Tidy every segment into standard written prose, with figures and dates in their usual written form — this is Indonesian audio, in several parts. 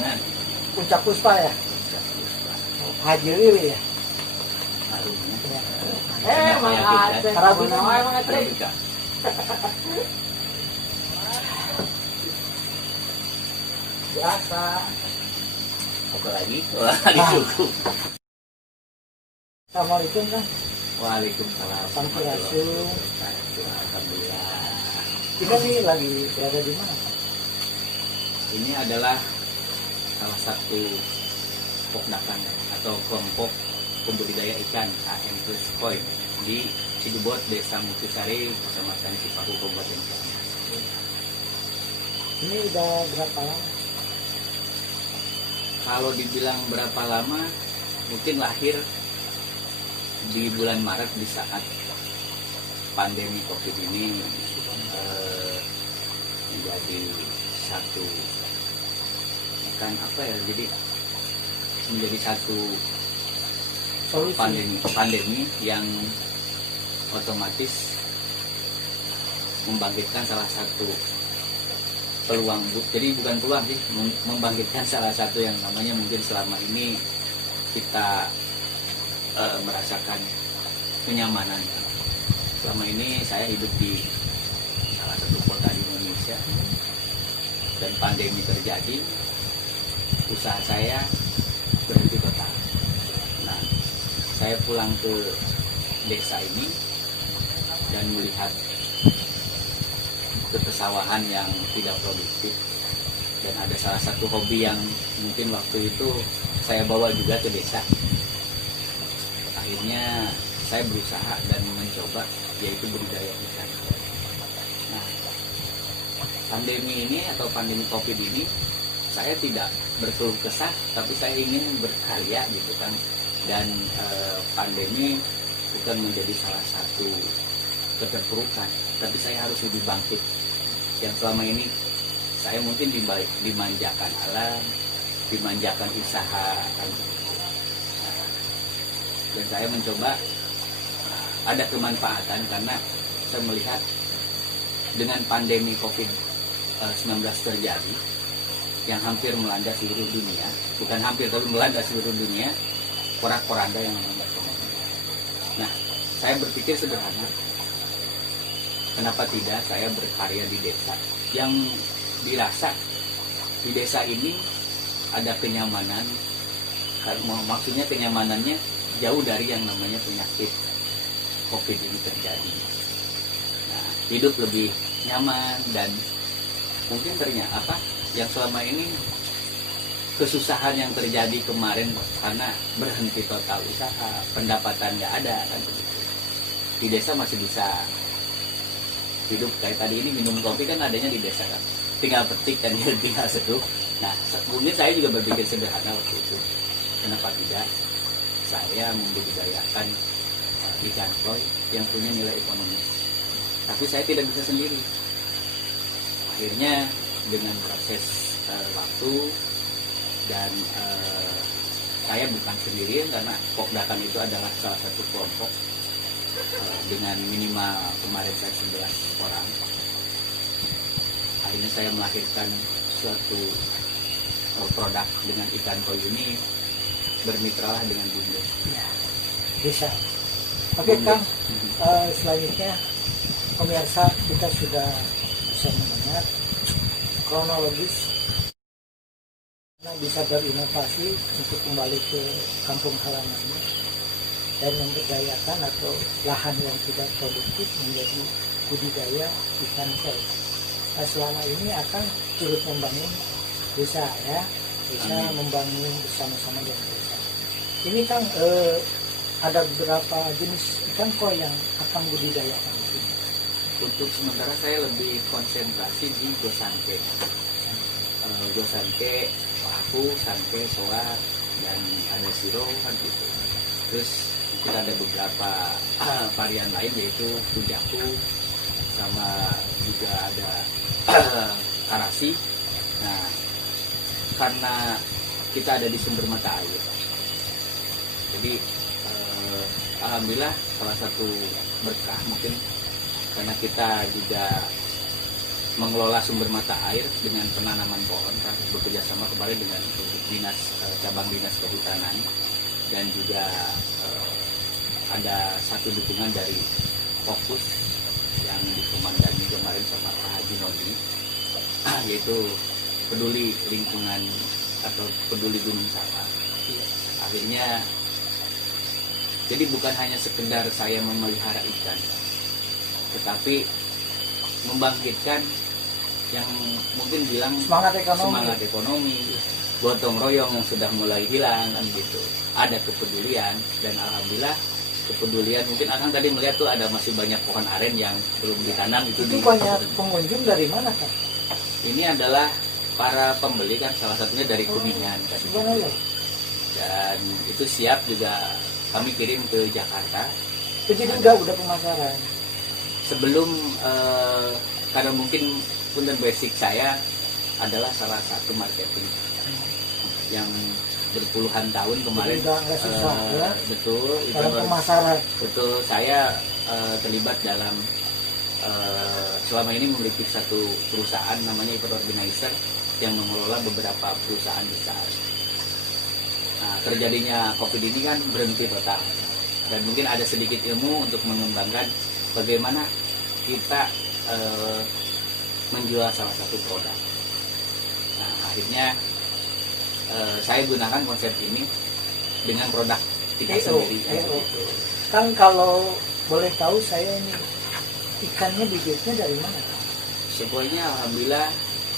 Limbangan. Puncak Puspa ya. Puncak Puspa. Haji Lili ya. Harumnya. Karabina Arabika. biasa. Apa lagi? Wah, cukup. Assalamualaikum kan. Waalaikumsalam. Sampurasun. Alhamdulillah. Kita nih lagi berada di mana? Ini adalah salah satu pokdakan atau kelompok pembudidaya ikan AM Plus Koi di Cigebot, Desa Mutusari, Kecamatan Cipahu, Kabupaten Ciamis. Ini udah berapa lama? Kalau dibilang berapa lama, mungkin lahir di bulan Maret di saat pandemi COVID ini menjadi satu jadi menjadi satu Solusi. pandemi yang otomatis membangkitkan salah satu peluang, jadi bukan peluang sih, membangkitkan salah satu yang namanya mungkin selama ini kita merasakan kenyamanan. Selama ini saya hidup di salah satu kota di Indonesia dan pandemi terjadi, usaha saya berhenti total. Nah, saya pulang ke desa ini dan melihat kepesawahan yang tidak produktif, dan ada salah satu hobi yang mungkin waktu itu saya bawa juga ke desa. Akhirnya saya berusaha dan mencoba, yaitu budidaya ikan. Nah, pandemi ini atau pandemi COVID ini, saya tidak berkeluh kesah, tapi saya ingin berkarya gitu kan. Dan pandemi bukan menjadi salah satu keterpurukan, tapi saya harus lebih bangkit. Yang selama ini saya mungkin dimanjakan alam, dimanjakan usaha kan. Dan saya mencoba ada kemanfaatan karena saya melihat dengan pandemi COVID-19 terjadi yang hampir melanda seluruh dunia, bukan hampir tapi melanda seluruh dunia, porak-poranda yang melanda ekonomi. Nah, saya berpikir sederhana, kenapa tidak saya berkarya di desa yang dirasa di desa ini ada kenyamanan, maksudnya kenyamanannya jauh dari yang namanya penyakit COVID ini terjadi. Nah, hidup lebih nyaman dan mungkin ternyata yang selama ini kesusahan yang terjadi kemarin karena berhenti total usaha, pendapatan nggak ada kan begitu. Di desa masih bisa hidup kayak tadi ini, minum kopi kan adanya di desa kan, tinggal petik dan tinggal seduh. Nah, mungkin saya juga berpikir sederhana waktu itu, kenapa tidak saya membudidayakan ikan koi yang punya nilai ekonomis, tapi saya tidak bisa sendiri. Akhirnya dengan proses waktu dan saya bukan sendirian karena Pokdakan itu adalah salah satu kelompok dengan minimal kemarin saya 11 orang. Akhirnya saya melahirkan suatu produk dengan ikan koi ini, bermitralah dengan Bumdes. Ya, bisa. Oke Kang, selanjutnya pemirsa kita sudah bisa mendengar kronologis bisa berinovasi untuk kembali ke kampung halamannya dan memberdayakan atau lahan yang tidak produktif menjadi budidaya ikan koi. Nah, selama ini akan turut membangun desa ya, bisa membangun bersama-sama dengan desa. Ini Kang, ada beberapa jenis ikan koi yang akan budidayakan di sini. Untuk sementara saya lebih konsentrasi di Gosanke. Gosanke, paku, sanke, soa, dan ada siro kan gitu. Terus kita ada beberapa varian lain yaitu tujaku, sama juga ada karasi. Nah, karena kita ada di sumber mata air, jadi alhamdulillah salah satu berkah mungkin karena kita juga mengelola sumber mata air dengan penanaman pohon, kan bekerja sama kemarin dengan dinas cabang dinas kehutanan, dan juga ada satu dukungan dari Fokus yang dikomandangi kemarin sama Pak Haji Nodi, yaitu peduli lingkungan atau peduli Gunung Sawah. Akhirnya jadi bukan hanya sekedar saya memelihara ikan, tetapi membangkitkan yang mungkin bilang semangat ekonomi, gotong royong yang sudah mulai hilang kan gitu. Ada kepedulian, dan alhamdulillah kepedulian, mungkin Akang tadi melihat tuh ada masih banyak pohon aren yang belum ditanam itu banyak pengunjung dari mana kan? Ini adalah para pembeli kan, salah satunya dari Kuningan kan. Dan itu siap juga kami kirim ke Jakarta. Jadi udah pemasaran. Sebelum karena mungkin punten basic saya adalah salah satu marketing yang berpuluhan tahun kemarin. Susah, ya? Betul. Dalam pemasaran. Betul. Saya terlibat dalam selama ini memiliki satu perusahaan namanya Event Organizer yang mengelola beberapa perusahaan besar. Nah, terjadinya COVID ini kan berhenti total, dan mungkin ada sedikit ilmu untuk mengembangkan bagaimana kita menjual salah satu produk. Nah, akhirnya saya gunakan konsep ini dengan produk kita sendiri. Kan kalau boleh tahu saya ini ikannya bibitnya dari mana? Semuanya alhamdulillah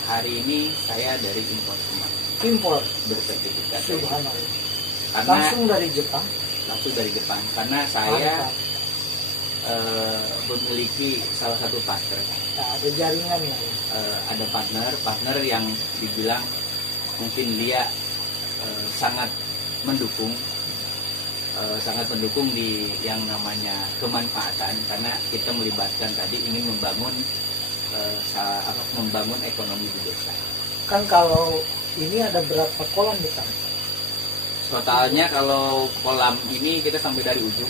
hari ini saya dari impor semua. Impor bersertifikat. Subhanallah. Karena langsung dari Jepang. Karena saya memiliki salah satu partner. Nah, ada jaringan ya. Ada partner yang dibilang mungkin dia sangat mendukung di yang namanya kemanfaatan, karena kita melibatkan tadi ingin membangun ekonomi di desa. Kan kalau ini ada berapa kolam nih Kang? Totalnya kalau kolam ini kita sampai dari ujung.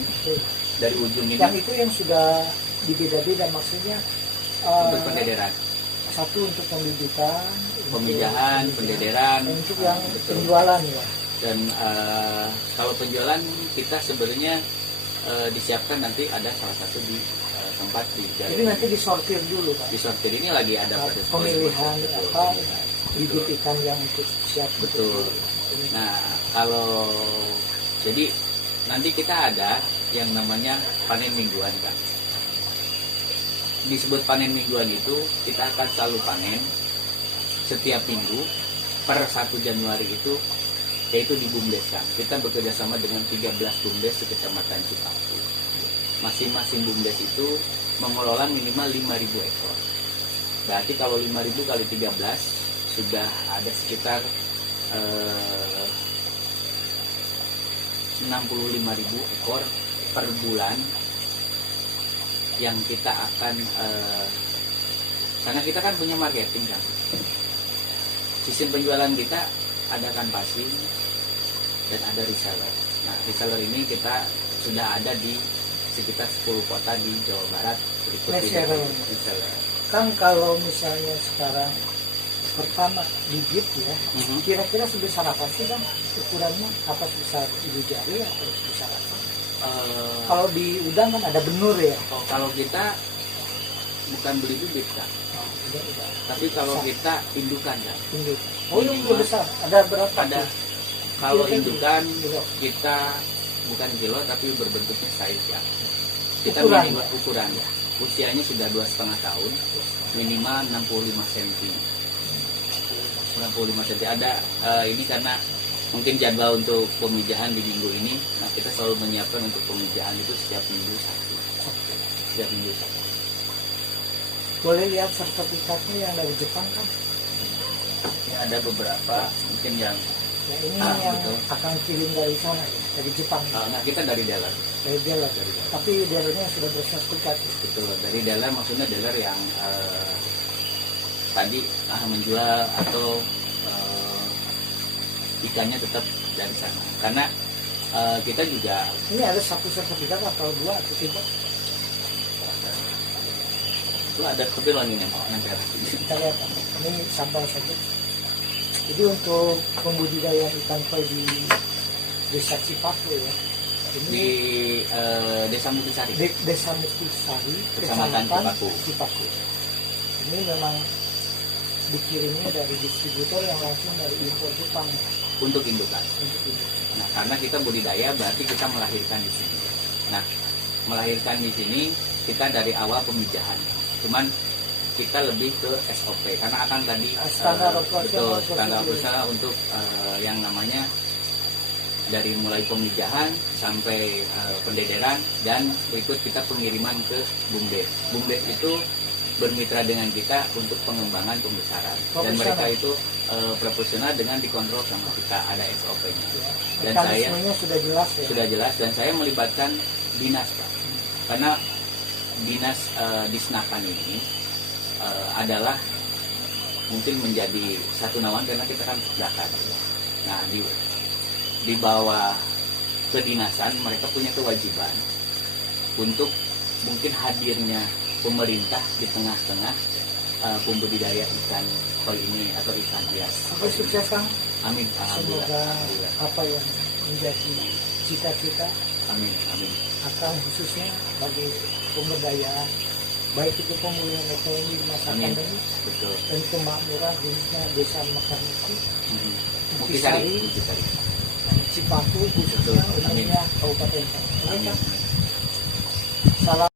Dari ujung ini. Yang itu yang sudah dibeda-beda, maksudnya untuk pendederan. Satu untuk pembibitan, pemijahan, pendederan, untuk yang penjualan ya. Dan kalau penjualan kita sebenarnya disiapkan nanti ada salah satu di tempat di jalan. Jadi nanti disortir dulu Pak. Disortir ini lagi ada pemilihan apa bibit ikan yang untuk siap. Betul. Nah, kalau jadi nanti kita ada yang namanya panen mingguan kan. Disebut panen mingguan itu kita akan selalu panen setiap minggu per 1 Januari itu, yaitu di BUMDes kan. Kita bekerja sama dengan 13 BUMDes di Kecamatan Cipaku. Masing-masing BUMDes itu mengelola minimal 5.000 ekor. Berarti kalau 5.000 kali 13 sudah ada sekitar 65.000 ekor per bulan yang kita akan karena kita kan punya marketing kan. Sistem penjualan kita ada kanvassing dan ada reseller. Nah, reseller ini kita sudah ada di sekitar 10 kota di Jawa Barat. Reseller. Kan kalau misalnya sekarang pertama bibit ya, kira-kira sebesar apa sih Bang ukurannya? Apa sebesar ibu jari atau sebesar apa? Kalau di udang kan ada benur ya. Kalau kita bukan beli bibit kan, tapi kalau kita indukan kan. Oh ini juga besar. Ada berapa? Ada. Kalau indukan kita bukan kilo tapi berbentuknya size ya. Kita minimal ukuran ya. Usianya sudah 2,5 tahun, minimal 65 cm. 65 cm ada ini karena mungkin jadwal untuk pemijahan di minggu ini. Nah, kita selalu menyiapkan untuk pemijahan itu setiap minggu satu. Boleh lihat sertifikatnya yang dari Jepang kan? Ya, ada beberapa mungkin yang ini yang betul. Akan kirim dari sana ya, dari Jepang. Nah, kita dari dealer. Dari dealer. Tapi dealernya sudah bersertifikat. Betul, dari dealer maksudnya dealer yang tadi menjual atau ikannya tetap dari sana. Karena kita juga ini ada satu sertifikat atau dua atau tiga? Itu ada kebetulan ini mau nanti kita lihat ini sambal saja. Jadi untuk pembudidayaan ikan koi di Desa Cipaku ya, ini di Desa Muktisari, Desa Muktisari, Kecamatan Cipaku. Ini memang dikirimnya dari distributor yang langsung dari impor Jepang untuk indukan. untuk ini. Nah, karena kita budidaya berarti kita melahirkan di sini. Nah, melahirkan di sini kita dari awal pemijahan. Cuman kita lebih ke SOP karena akan tadi Standar operasional betul standar operasional untuk yang namanya dari mulai pemijahan sampai pendederan dan berikut kita pengiriman ke BUMDes. BUMDes itu bermitra dengan kita untuk pengembangan pembesaran dan mereka itu proporsional dengan dikontrol sama kita, ada SOP-nya. Dan saya sudah jelas ya. Sudah jelas dan saya melibatkan dinas Pak. Karena dinas Disnakan ini adalah mungkin menjadi satu naungan karena kita kan Dakar. Nah, di bawah kedinasan mereka punya kewajiban untuk mungkin hadirnya pemerintah di tengah-tengah pembudidaya ikan koi ini atau ikan hias. Sampai sukses Kang. Amin. Semoga apa yang menjadi cita-cita Amin. akan khususnya bagi pemberdayaan baik itu pemulihan ekonomi di masa pandemi betul dan kemakmuran khususnya Desa Makarmukti, Muktisari. Cipaku khususnya umumnya Kabupaten. Amin. Salam.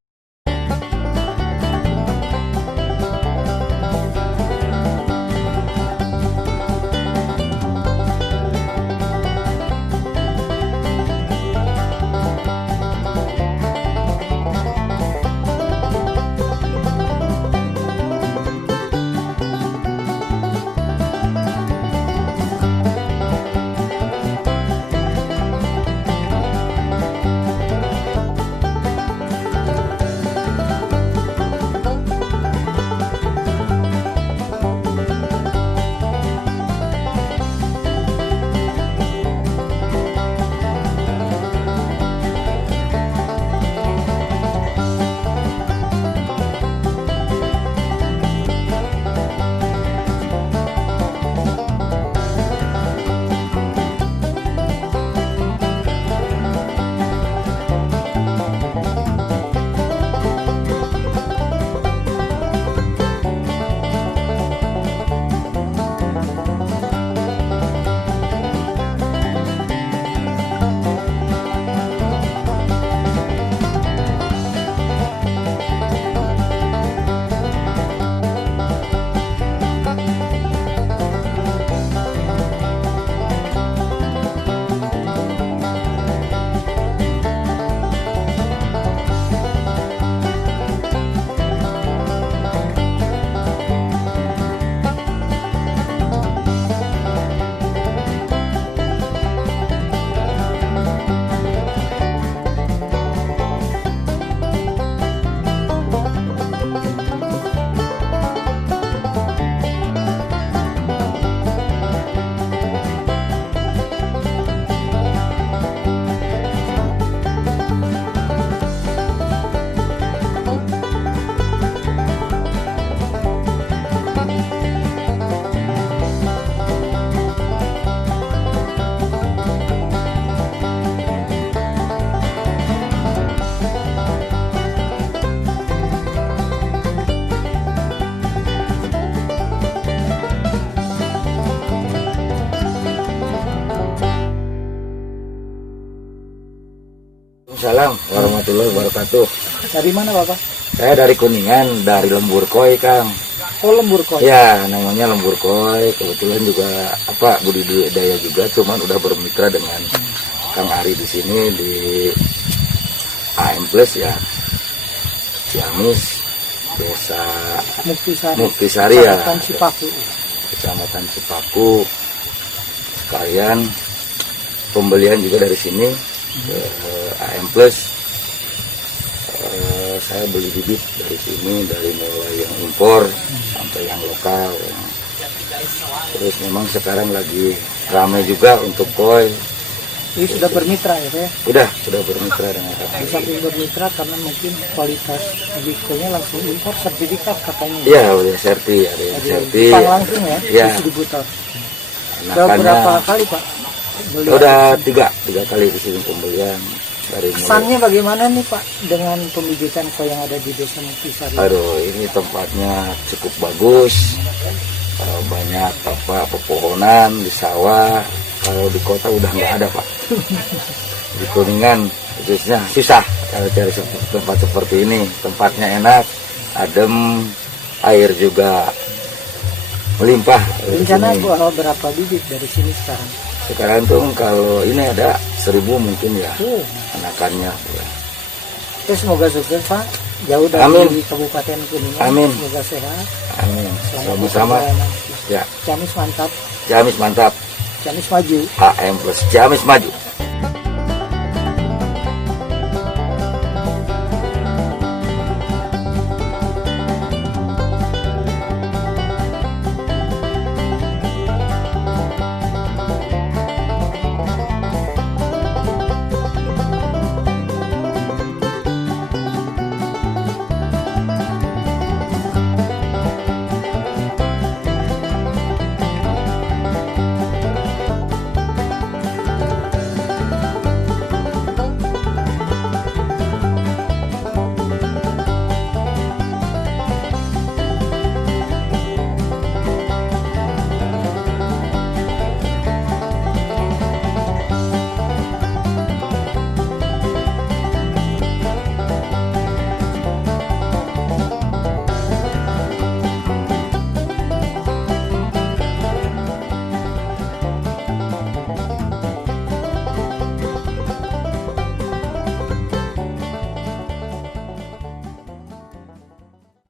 Waalaikumsalam warahmatullahi wabarakatuh. Dari mana Bapak? Saya dari Kuningan, dari Lembur Koi, Kang. Oh, Lembur Koi. Ya, namanya Lembur Koi. Kebetulan juga budidaya juga, cuman udah bermitra dengan Kang Ari di sini di AM Plus ya. Ciamis, Desa Muktisari ya. Kecamatan Cipaku. Kecamatan Cipaku. Sekalian pembelian juga dari sini ke AM Plus. Saya beli bibit dari sini, dari mulai yang impor sampai yang lokal. Terus memang sekarang lagi ramai juga untuk koi. Ini sudah bermitra ya Pak ya? Sudah bermitra dengan kami. Di samping bermitra karena mungkin kualitas bibitnya langsung impor sertifikat katanya. Iya, udah serti, ada yang serti. Jepang langsung ya, Iya. distributor. Sudah Anakannya berapa kali Pak? Beli? udah tiga kali di sini pembelian dari mulai. Kesannya bagaimana nih Pak dengan pembibitan koi yang ada di Desa Muktisari? Aduh, ini tempatnya cukup bagus. Banyak pepohonan di sawah. Kalau di kota udah nggak ada Pak. Di Kuningan khususnya susah kalau cari tempat seperti ini. Tempatnya enak, adem, air juga melimpah. Rencana bawa berapa bibit dari sini sekarang? Sekarang tuh kalau ini ada 1.000 mungkin ya anakannya. Ya. Terus semoga sukses Pak. Jauh dari Amin. Kabupaten Kuningan. Amin. Semoga sehat. Amin. Selamat Sama-sama. berjalan. Ya, Ciamis mantap. Ciamis mantap. Ciamis maju. AM plus Ciamis maju.